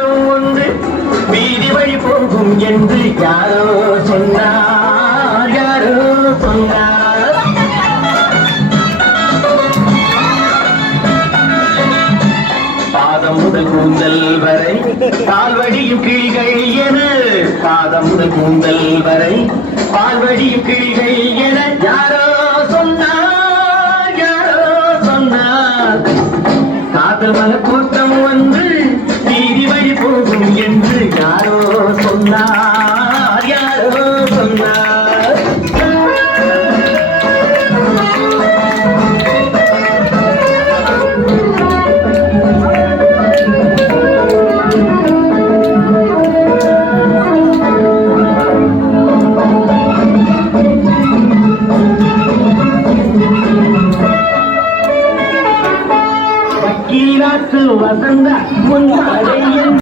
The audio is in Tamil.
கூட்டம் ஒன்று வீதி வழி போகும் என்று யாரோ சொன்னார், யாரோ சொன்னார். பாதம் முதல் கூந்தல் வரை பால்வடியும் கிளிகள் என, பாதம் முதல் கூந்தல் வரை பால்வடியும் கிளிகள் என யாரோ சொன்னார், யாரோ சொன்னார். காதல் மல கூட்டம் வந்து வீதி வழி போகும் என்று யாரோ சொன்னார், யாரோ சொன்னார். வக்கீலாற்று வசந்த முன்னாடைய